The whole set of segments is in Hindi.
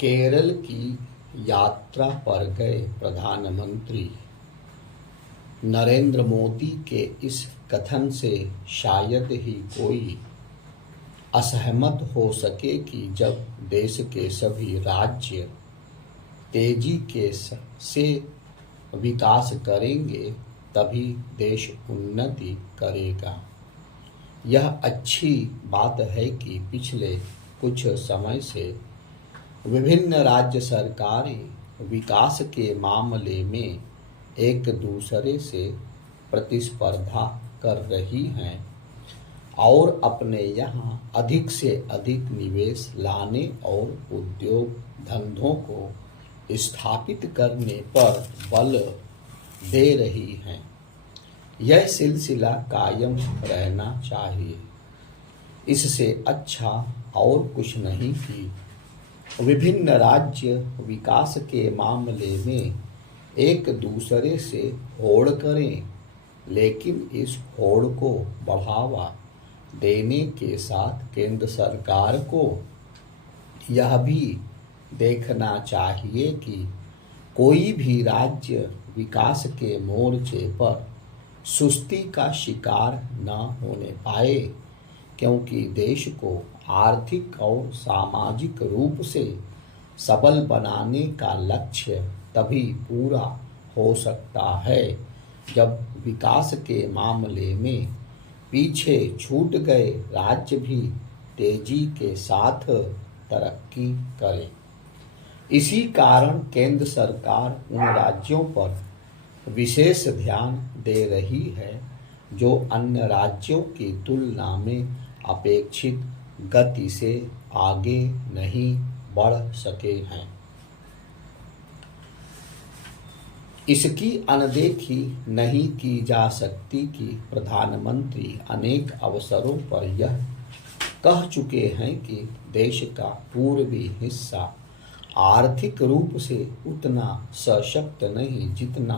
केरल की यात्रा पर गए प्रधानमंत्री नरेंद्र मोदी के इस कथन से शायद ही कोई असहमत हो सके कि जब देश के सभी राज्य तेजी से विकास करेंगे तभी देश उन्नति करेगा। यह अच्छी बात है कि पिछले कुछ समय से विभिन्न राज्य सरकारें विकास के मामले में एक दूसरे से प्रतिस्पर्धा कर रही हैं और अपने यहाँ अधिक से अधिक निवेश लाने और उद्योग धंधों को स्थापित करने पर बल दे रही हैं। यह सिलसिला कायम रहना चाहिए। इससे अच्छा और कुछ नहीं कि विभिन्न राज्य विकास के मामले में एक दूसरे से होड़ करें, लेकिन इस होड़ को बढ़ावा देने के साथ केंद्र सरकार को यह भी देखना चाहिए कि कोई भी राज्य विकास के मोर्चे पर सुस्ती का शिकार न होने पाए, क्योंकि देश को आर्थिक और सामाजिक रूप से सबल बनाने का लक्ष्य तभी पूरा हो सकता है जब विकास के मामले में पीछे छूट गए राज्य भी तेजी के साथ तरक्की करें। इसी कारण केंद्र सरकार उन राज्यों पर विशेष ध्यान दे रही है जो अन्य राज्यों की तुलना में अपेक्षित गति से आगे नहीं बढ़ सके हैं। इसकी अनदेखी नहीं की जा सकती कि प्रधानमंत्री अनेक अवसरों पर यह कह चुके हैं कि देश का पूर्वी हिस्सा आर्थिक रूप से उतना सशक्त नहीं जितना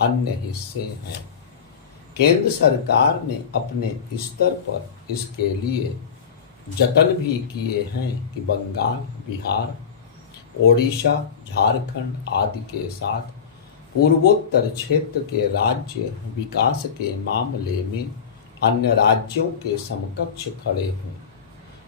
अन्य हिस्से हैं। केंद्र सरकार ने अपने स्तर पर इसके लिए जतन भी किए हैं कि बंगाल, बिहार, ओडिशा, झारखंड आदि के साथ पूर्वोत्तर क्षेत्र के राज्य विकास के मामले में अन्य राज्यों के समकक्ष खड़े हों।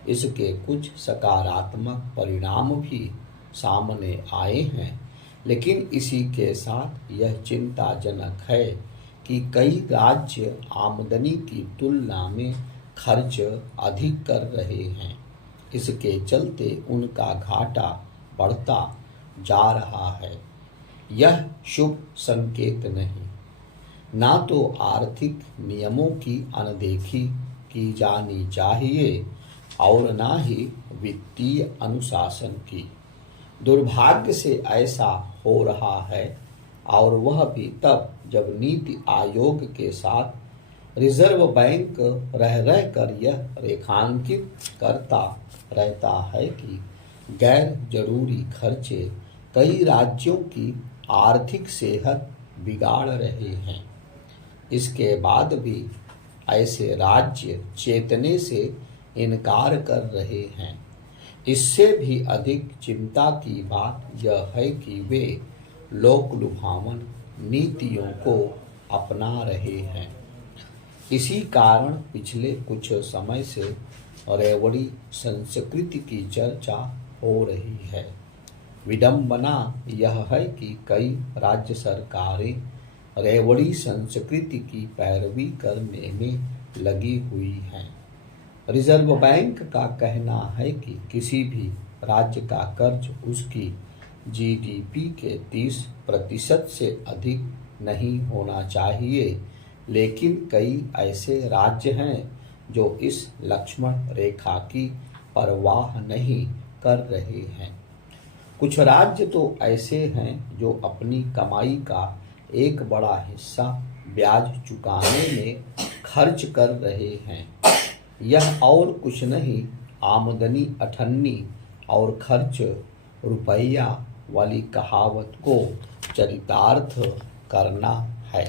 इसके कुछ सकारात्मक परिणाम भी सामने आए हैं, लेकिन इसी के साथ यह चिंताजनक है कि कई राज्य आमदनी की तुलना में खर्च अधिक कर रहे हैं। इसके चलते उनका घाटा बढ़ता जा रहा है। यह शुभ संकेत नहीं। ना तो आर्थिक नियमों की अनदेखी की जानी चाहिए और ना ही वित्तीय अनुशासन की। दुर्भाग्य से ऐसा हो रहा है, और वह भी तब जब नीति आयोग के साथ रिजर्व बैंक रह कर यह रेखांकित करता रहता है कि गैर जरूरी खर्चे कई राज्यों की आर्थिक सेहत बिगाड़ रहे हैं। इसके बाद भी ऐसे राज्य चेतने से इनकार कर रहे हैं। इससे भी अधिक चिंता की बात यह है कि वे लोक लुभावन नीतियों को अपना रहे हैं। इसी कारण पिछले कुछ समय से रेवड़ी संस्कृति की चर्चा हो रही है। विडंबना यह है कि कई राज्य सरकारें रेवड़ी संस्कृति की पैरवी करने में लगी हुई हैं। रिजर्व बैंक का कहना है कि किसी भी राज्य का कर्ज उसकी जीडीपी के 30% से अधिक नहीं होना चाहिए, लेकिन कई ऐसे राज्य हैं जो इस लक्ष्मण रेखा की परवाह नहीं कर रहे हैं। कुछ राज्य तो ऐसे हैं जो अपनी कमाई का एक बड़ा हिस्सा ब्याज चुकाने में खर्च कर रहे हैं। यह और कुछ नहीं, आमदनी अठन्नी और खर्च रुपया वाली कहावत को चरितार्थ करना है।